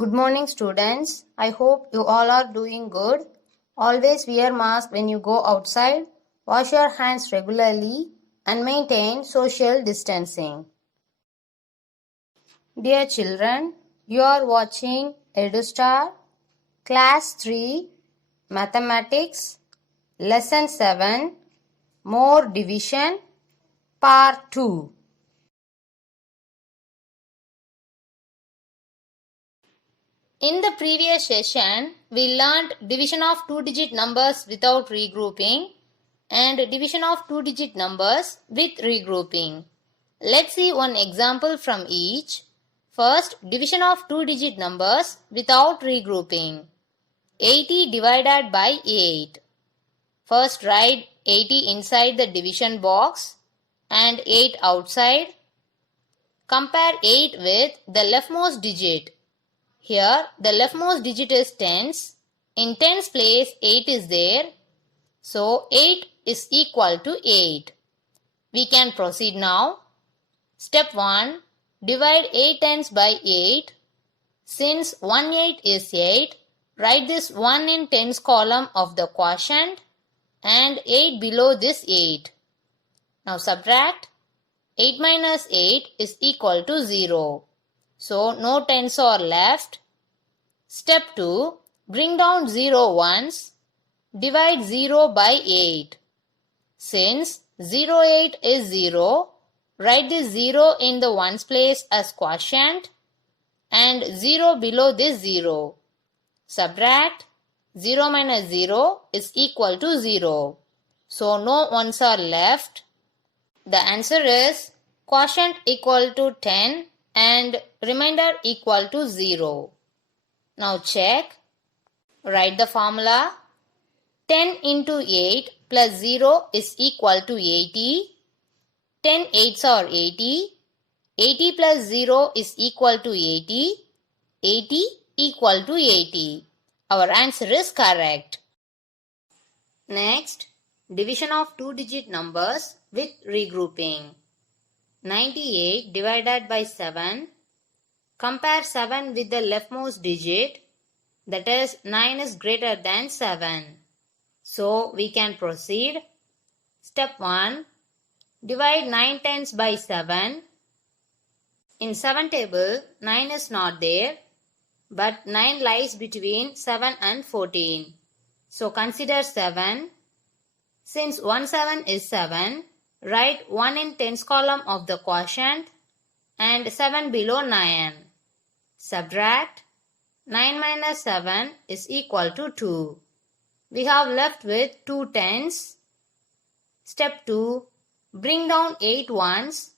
Good morning, students. I hope you all are doing good. Always wear mask when you go outside. Wash your hands regularly and maintain social distancing. Dear children, you are watching EduStar Class 3 Mathematics Lesson 7 More Division Part 2. In the previous session, we learned division of two-digit numbers without regrouping and division of two-digit numbers with regrouping. Let's see one example from each. First, division of two-digit numbers without regrouping. 80 divided by 8. First, write 80 inside the division box and 8 outside. Compare 8 with the leftmost digit. Here, the leftmost digit is tens. In tens place, 8 is there. So, 8 is equal to 8. We can proceed now. Step 1. Divide 8 tens by 8. Since 1 8 is 8, write this 1 in tens column of the quotient and 8 below this 8. Now subtract. 8 minus 8 is equal to 0. So, no tens are left. Step 2. Bring down 0 once. Divide 0 by 8. Since 0 8 is 0, write this 0 in the ones place as quotient and 0 below this 0. Subtract. 0 minus 0 is equal to 0. So, no ones are left. The answer is quotient equal to 10 and remainder equal to 0. Now check. Write the formula. 10 into 8 plus 0 is equal to 80. 10 8s are 80. 80 plus 0 is equal to 80. 80 equal to 80. Our answer is correct. Next, division of two-digit numbers with regrouping. 98 divided by 7. Compare 7 with the leftmost digit, that is 9 is greater than 7. So we can proceed. Step 1. Divide 9 tens by 7. In 7 table, 9 is not there, but 9 lies between 7 and 14. So consider 7. Since 1 7 is 7, write 1 in tens column of the quotient and 7 below 9. Subtract. 9 minus 7 is equal to 2. We have left with 2 tens. Step 2. Bring down 8 ones.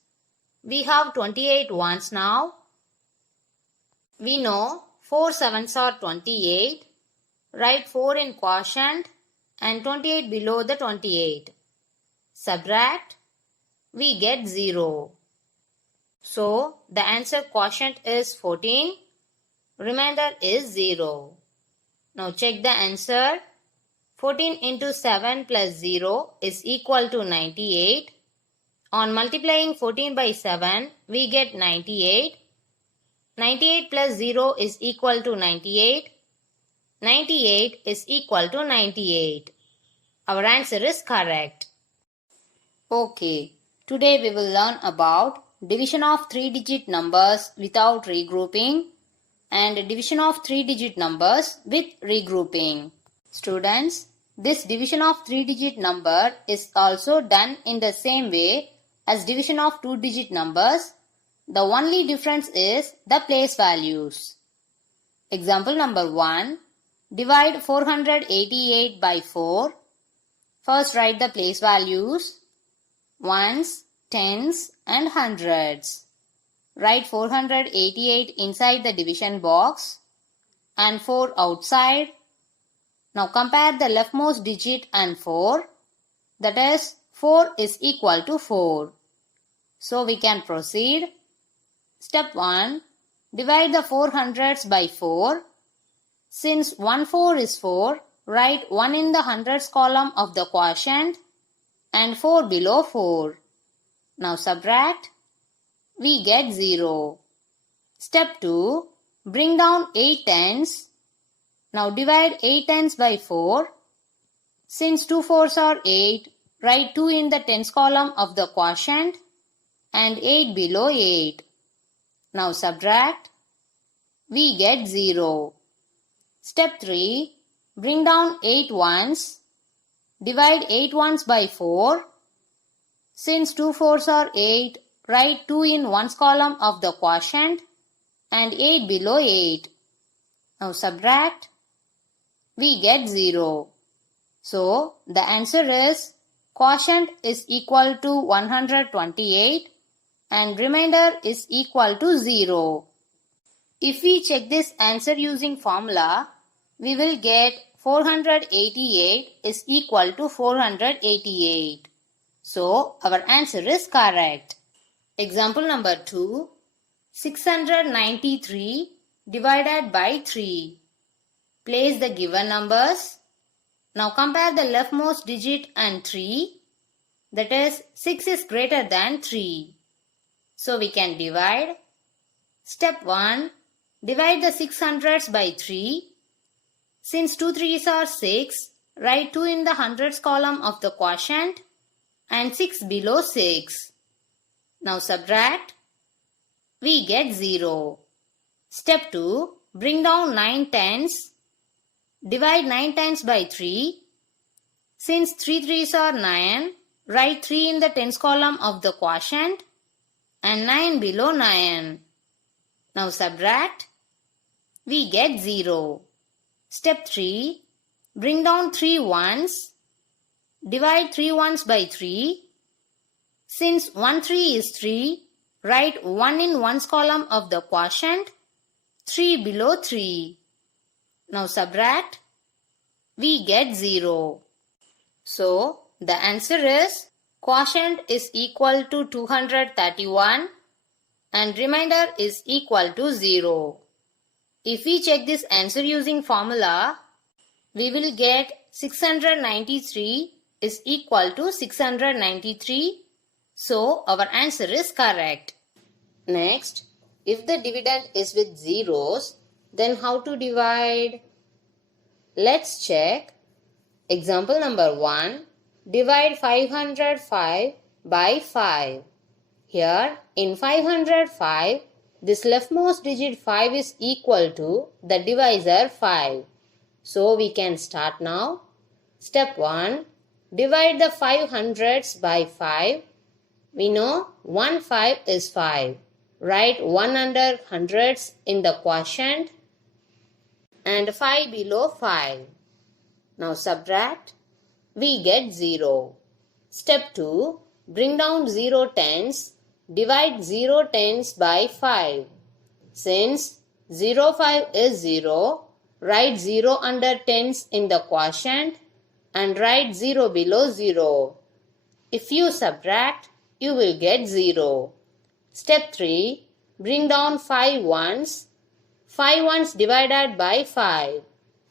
We have 28 ones now. We know 4 sevens are 28. Write 4 in quotient and 28 below the 28. Subtract. We get 0. So, the answer quotient is 14. Remainder is 0. Now check the answer. 14 into 7 plus 0 is equal to 98. On multiplying 14 by 7, we get 98. 98 plus 0 is equal to 98. 98 is equal to 98. Our answer is correct. Okay, today we will learn about division of three-digit numbers without regrouping and division of three-digit numbers with regrouping. Students, this division of three-digit number is also done in the same way as division of two-digit numbers. The only difference is the place values. Example number 1. Divide 488 by 4. First write the place values. Ones, tens and hundreds. Write 488 inside the division box and 4 outside. Now compare the leftmost digit and 4. That is 4 is equal to 4. So we can proceed. Step 1. Divide the 400s by 4. Since 1 4 is 4, write 1 in the hundreds column of the quotient and 4 below 4. Now subtract. We get 0. Step 2. bring down 8 tens. Now divide 8 tens by 4. Since 2 fours are 8, write 2 in the tens column of the quotient and 8 below 8. Now subtract. We get 0. Step 3. Bring down 8 ones. Divide 8 ones by 4. Since 2 fours are 8, write 2 in ones column of the quotient and 8 below 8. Now subtract. We get 0. So the answer is quotient is equal to 128 and remainder is equal to 0. If we check this answer using formula, we will get 488 is equal to 488. So our answer is correct. Example number 2. 693 divided by 3. Place the given numbers. Now compare the leftmost digit and 3. That is 6 is greater than 3. So we can divide. Step 1. Divide the 600s by 3. Since 2 3s are 6, write 2 in the hundreds column of the quotient and 6 below 6. Now subtract. We get 0. Step 2. Bring down 9 tens. Divide 9 tens by 3. Since 3 3s are 9, write 3 in the tens column of the quotient and 9 below 9. Now subtract. We get 0. Step 3. Bring down 3 ones. Divide 3 ones by 3. Since 1 3 is 3, write 1 in ones column of the quotient, 3 below 3. Now subtract. We get 0. So the answer is quotient is equal to 231 and remainder is equal to 0. If we check this answer using formula, we will get 693 is equal to 693. So our answer is correct. Next, if the dividend is with zeros, then how to divide? Let's check. Example number 1. Divide 505 by 5. Here in 505, this leftmost digit 5 is equal to the divisor 5. So we can start now. Step 1. Divide the 500s by 5. We know 1 5 is 5. Write 1 under hundreds in the quotient and 5 below 5. Now subtract. We get 0. Step 2. Bring down 0 tens. Divide 0 tens by 5. Since 0 5 is 0, write 0 under tens in the quotient and write 0 below 0. If you subtract, you will get 0. Step 3. Bring down 5 ones. 5 ones divided by 5.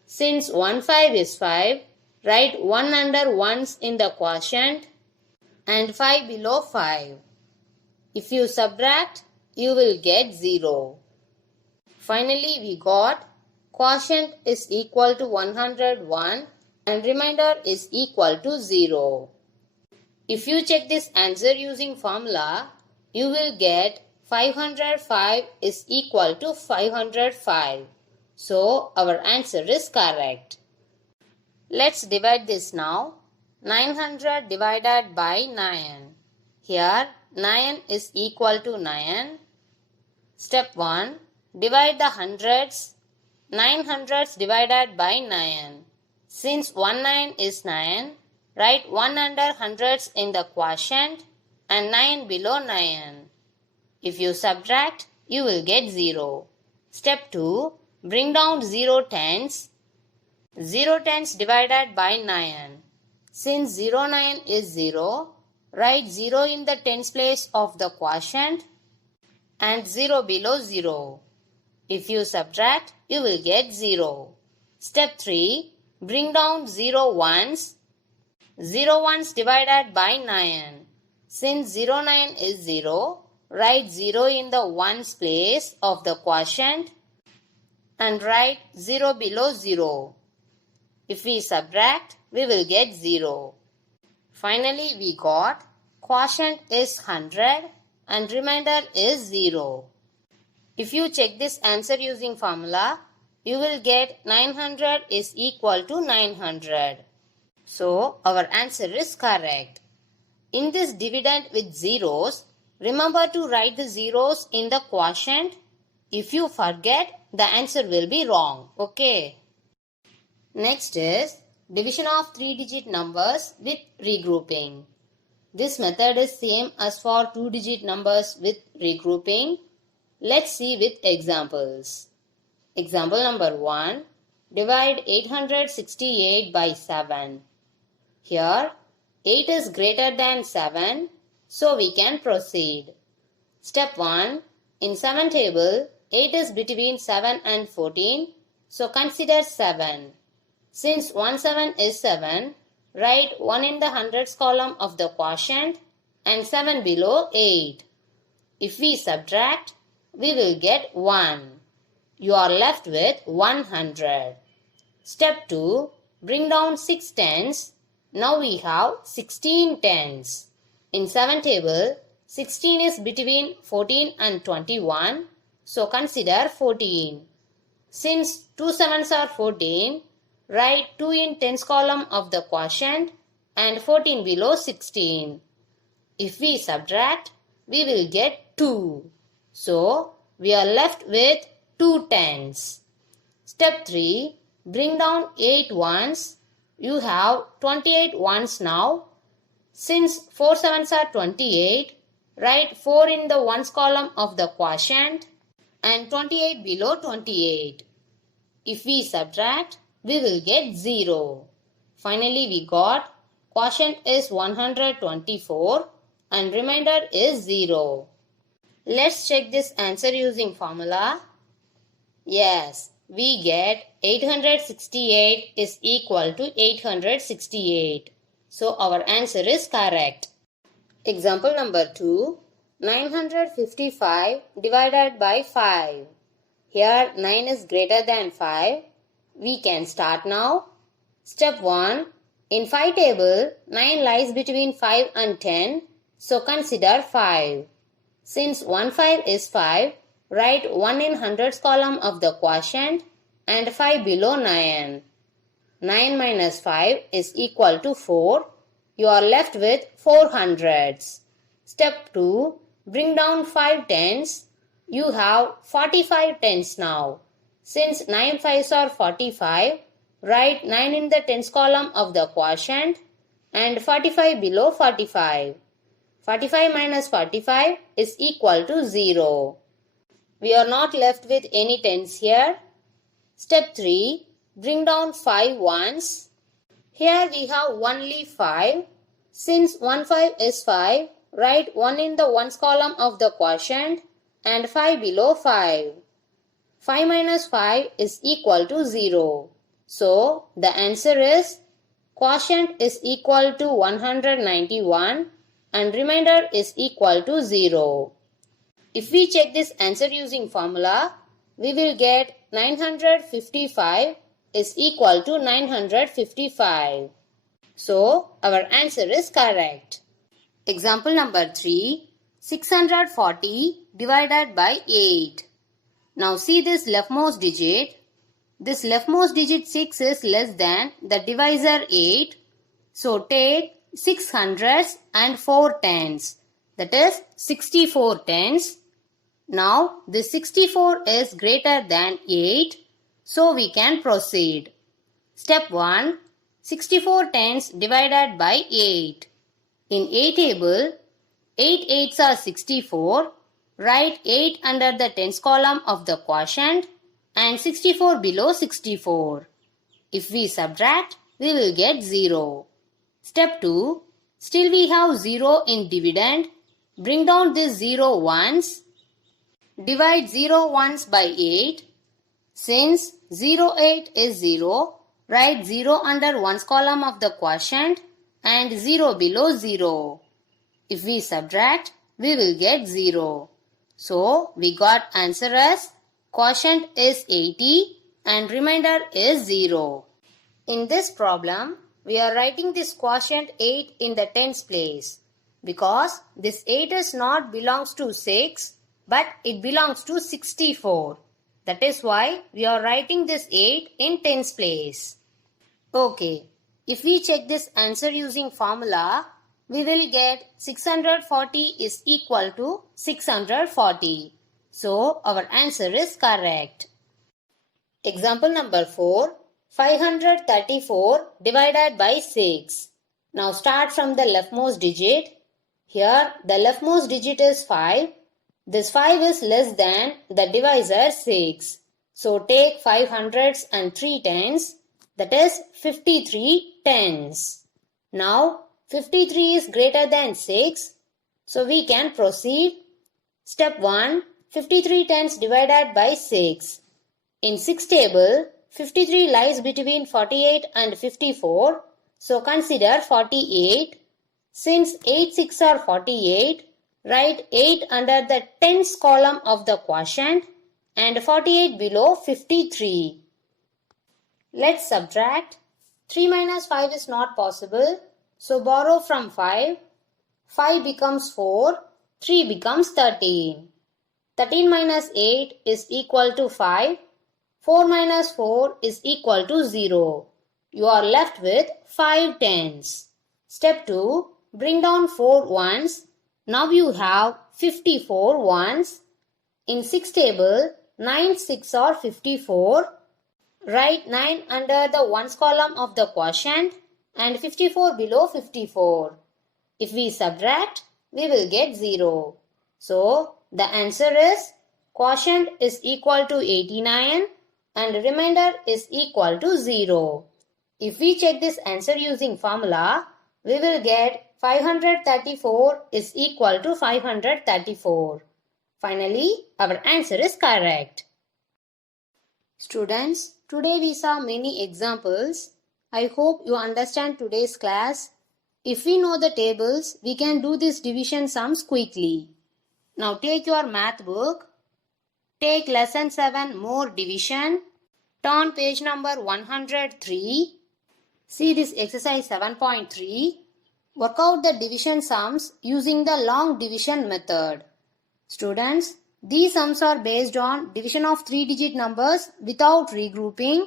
Since 1 5 is 5, write 1 under ones in the quotient and 5 below 5. If you subtract, you will get 0. Finally, we got quotient is equal to 101 and remainder is equal to 0. If you check this answer using formula, you will get 505 is equal to 505. So, our answer is correct. Let's divide this now. 900 divided by 9. Here, 9 is equal to 9. Step 1. Divide the hundreds. 9 hundreds divided by 9. Since 1 9 is 9, write 1 under hundreds in the quotient and 9 below 9. If you subtract, you will get 0. Step 2. Bring down 0 tens. 0 tens divided by 9. Since 0 9 is 0, write 0 in the tens place of the quotient and 0 below 0. If you subtract, you will get 0. Step 3. Bring down 0 ones. 0 ones divided by 9. Since 0 9 is 0, write 0 in the ones place of the quotient and write 0 below 0. If we subtract, we will get 0. Finally, we got quotient is 100 and remainder is 0. If you check this answer using formula, you will get 900 is equal to 900. So, our answer is correct. In this dividend with zeros, remember to write the zeros in the quotient. If you forget, the answer will be wrong. Okay. Next is division of 3-digit numbers with regrouping. This method is same as for 2-digit numbers with regrouping. Let's see with examples. Example number 1. Divide 868 by 7. Here, 8 is greater than 7, so we can proceed. Step 1. In 7 table, 8 is between 7 and 14, so consider 7. Since 1 7 is 7, write 1 in the hundreds column of the quotient and 7 below 8. If we subtract, we will get 1. You are left with 100. Step 2. Bring down 6 tens. Now we have 16 tens. In 7 table, 16 is between 14 and 21, so consider 14. Since 2 sevens are 14, write 2 in tens column of the quotient and 14 below 16. If we subtract, we will get 2. So, we are left with 2 tens. Step 3. Bring down 8 ones. You have 28 ones now. Since 4 sevens are 28, write 4 in the ones column of the quotient and 28 below 28. If we subtract, we will get 0. Finally, we got quotient is 124 and remainder is 0. Let's check this answer using formula. Yes, we get 868 is equal to 868. So our answer is correct. Example number 2. 955 divided by 5. Here 9 is greater than 5. We can start now. Step 1. In 5 table, 9 lies between 5 and 10. So consider 5. Since 1 5 is 5, write 1 in hundreds column of the quotient and 5 below 9. 9 minus 5 is equal to 4. You are left with 4 hundreds. Step 2. Bring down 5 tens. You have 45 tens now. Since 9 fives are 45, write 9 in the tens column of the quotient and 45 below 45. 45 minus 45 is equal to 0. We are not left with any tens here. Step 3. Bring down 5 ones. Here we have only 5. Since 1 5 is 5, write 1 in the ones column of the quotient and 5 below 5. 5 minus 5 is equal to 0. So, the answer is quotient is equal to 191 and remainder is equal to 0. If we check this answer using formula, we will get 955 is equal to 955. So, our answer is correct. Example number 3. 640 divided by 8. Now see this leftmost digit. This leftmost digit 6 is less than the divisor 8. So take 6 hundreds and 4 tens. That is 64 tens. Now this 64 is greater than 8. So we can proceed. Step 1. 64 tens divided by 8. In A table, 8 8s are 64. Write 8 under the tens column of the quotient and 64 below 64. If we subtract, we will get 0. Step 2. Still we have 0 in dividend. Bring down this 0 once. Divide 0 once by 8. Since 0 8 is 0, write 0 under ones column of the quotient and 0 below 0. If we subtract, we will get 0. So, we got answer as Quotient is 80 and remainder is 0. In this problem, we are writing this quotient 8 in the tens place because this 8 is not belongs to 6 but it belongs to 64. That is why we are writing this 8 in tens place. Okay, if we check this answer using formula, we will get 640 is equal to 640. So, our answer is correct. Example number 4. 534 divided by 6. Now start from the leftmost digit. Here the leftmost digit is 5. This 5 is less than the divisor 6. So take 5 hundreds and 3 tens. That is 53 tens. Now 53 is greater than 6. So we can proceed. Step 1. 53 tens divided by 6. In 6 table, 53 lies between 48 and 54. So consider 48. Since 8 6 are 48, write 8 under the tens column of the quotient and 48 below 53. Let's subtract. 3 minus 5 is not possible. So borrow from 5. 5 becomes 4. 3 becomes 13. 13 minus 8 is equal to 5. 4 minus 4 is equal to 0. You are left with 5 tens. Step 2. Bring down 4 ones. Now you have 54 ones. In 6 table, 9 6 are 54. Write 9 under the ones column of the quotient and 54 below 54. If we subtract, we will get 0. So, the answer is quotient is equal to 89 and remainder is equal to 0. If we check this answer using formula, we will get 534 is equal to 534. Finally, our answer is correct. Students, today we saw many examples. I hope you understand today's class. If we know the tables, we can do this division sums quickly. Now take your math book. Take lesson 7 more division. Turn page number 103. See this exercise 7.3. Work out the division sums using the long division method. Students, these sums are based on division of 3-digit numbers without regrouping.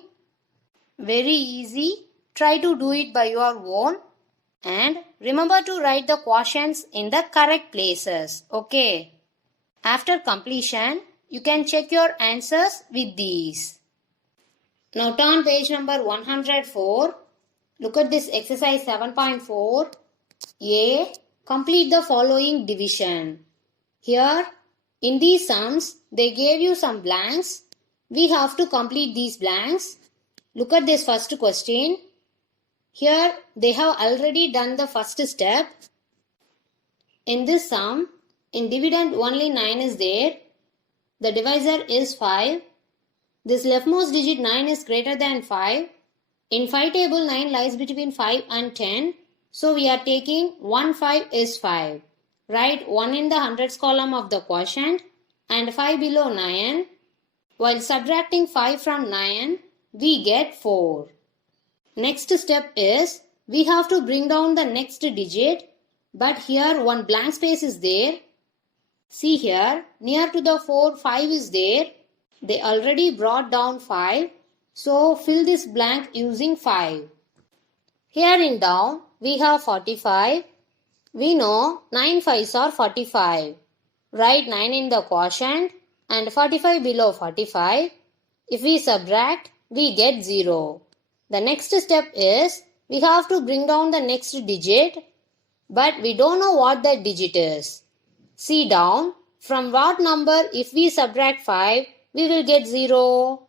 Very easy. Try to do it by your own. And remember to write the quotients in the correct places. Okay. After completion, you can check your answers with these. Now turn page number 104. Look at this exercise 7.4. A. Complete the following division. Here, in these sums, they gave you some blanks. We have to complete these blanks. Look at this first question. Here, they have already done the first step. In this sum, in dividend only 9 is there. The divisor is 5. This leftmost digit 9 is greater than 5. In 5 table 9 lies between 5 and 10. So we are taking 1 5 is 5. Write 1 in the hundreds column of the quotient and 5 below 9. While subtracting 5 from 9, we get 4. Next step is, we have to bring down the next digit. But here one blank space is there. See here, near to the 4, 5 is there. They already brought down 5. So fill this blank using 5. Here in down, we have 45. We know 9 5s are 45. Write 9 in the quotient and 45 below 45. If we subtract, we get 0. The next step is, we have to bring down the next digit, but we don't know what that digit is. See down, from what number if we subtract 5, we will get 0.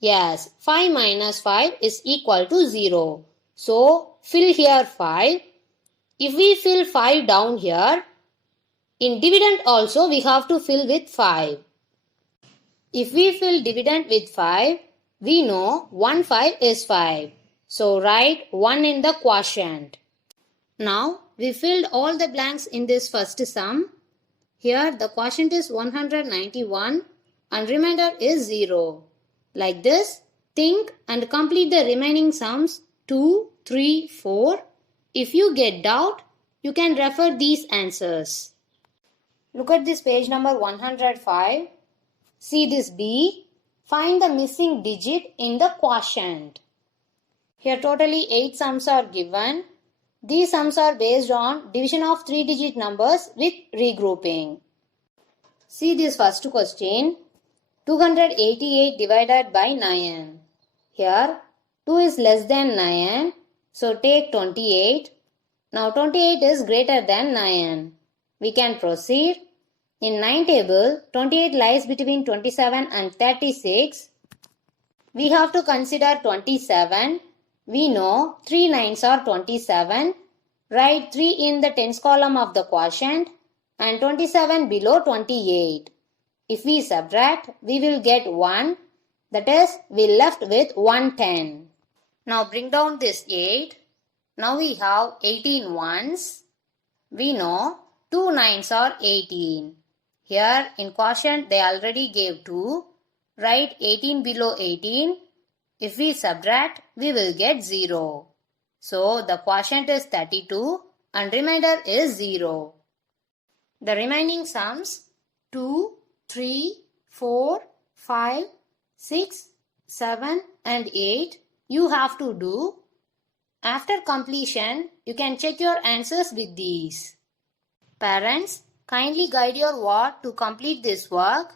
Yes, 5 minus 5 is equal to 0. So, fill here 5. If we fill 5 down here, in dividend also we have to fill with 5. If we fill dividend with 5, we know 1 5 is 5. So write 1 in the quotient. Now we filled all the blanks in this first sum. Here the quotient is 191. and remainder is 0. Like this, think and complete the remaining sums 2, 3, 4. If you get doubt, you can refer these answers. Look at this page number 105. See this B. Find the missing digit in the quotient. Here totally 8 sums are given. These sums are based on division of 3-digit numbers with regrouping. See this first question. 288 divided by 9. Here 2 is less than 9. So take 28. Now 28 is greater than 9. We can proceed. In 9 table, 28 lies between 27 and 36. We have to consider 27. We know 3 9s are 27. Write 3 in the tens column of the quotient and 27 below 28. If we subtract, we will get 1. That is, we left with 110. Now bring down this 8. Now we have 18 ones. We know 2 9s are 18. Here in quotient they already gave 2. Write 18 below 18. If we subtract, we will get 0. So the quotient is 32 and remainder is 0. The remaining sums 2, 3, 4, 5, 6, 7 and 8 you have to do. After completion, you can check your answers with these. Parents, kindly guide your ward to complete this work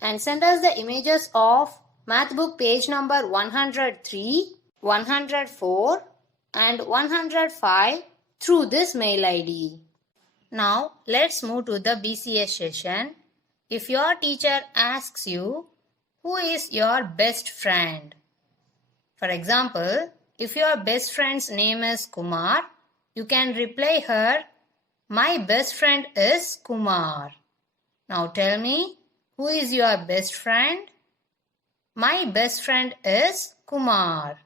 and send us the images of math book page number 103, 104 and 105 through this mail ID. Now, let's move to the BCS session. If your teacher asks you, who is your best friend? For example, if your best friend's name is Kumar, you can reply her, my best friend is Kumar. Now tell me, who is your best friend? My best friend is Kumar.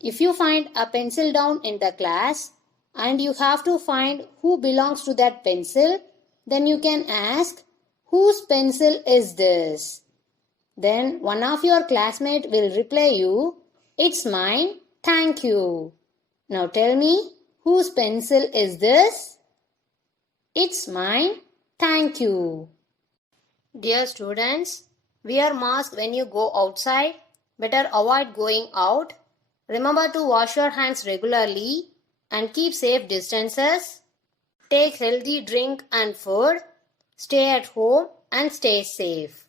If you find a pencil down in the class and you have to find who belongs to that pencil, then you can ask, whose pencil is this? Then one of your classmates will reply you, it's mine, thank you. Now tell me, whose pencil is this? It's mine, thank you. Dear students, wear mask when you go outside. Better avoid going out. Remember to wash your hands regularly and keep safe distances. Take healthy drink and food. Stay at home and stay safe.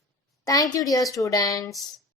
Thank you, dear students.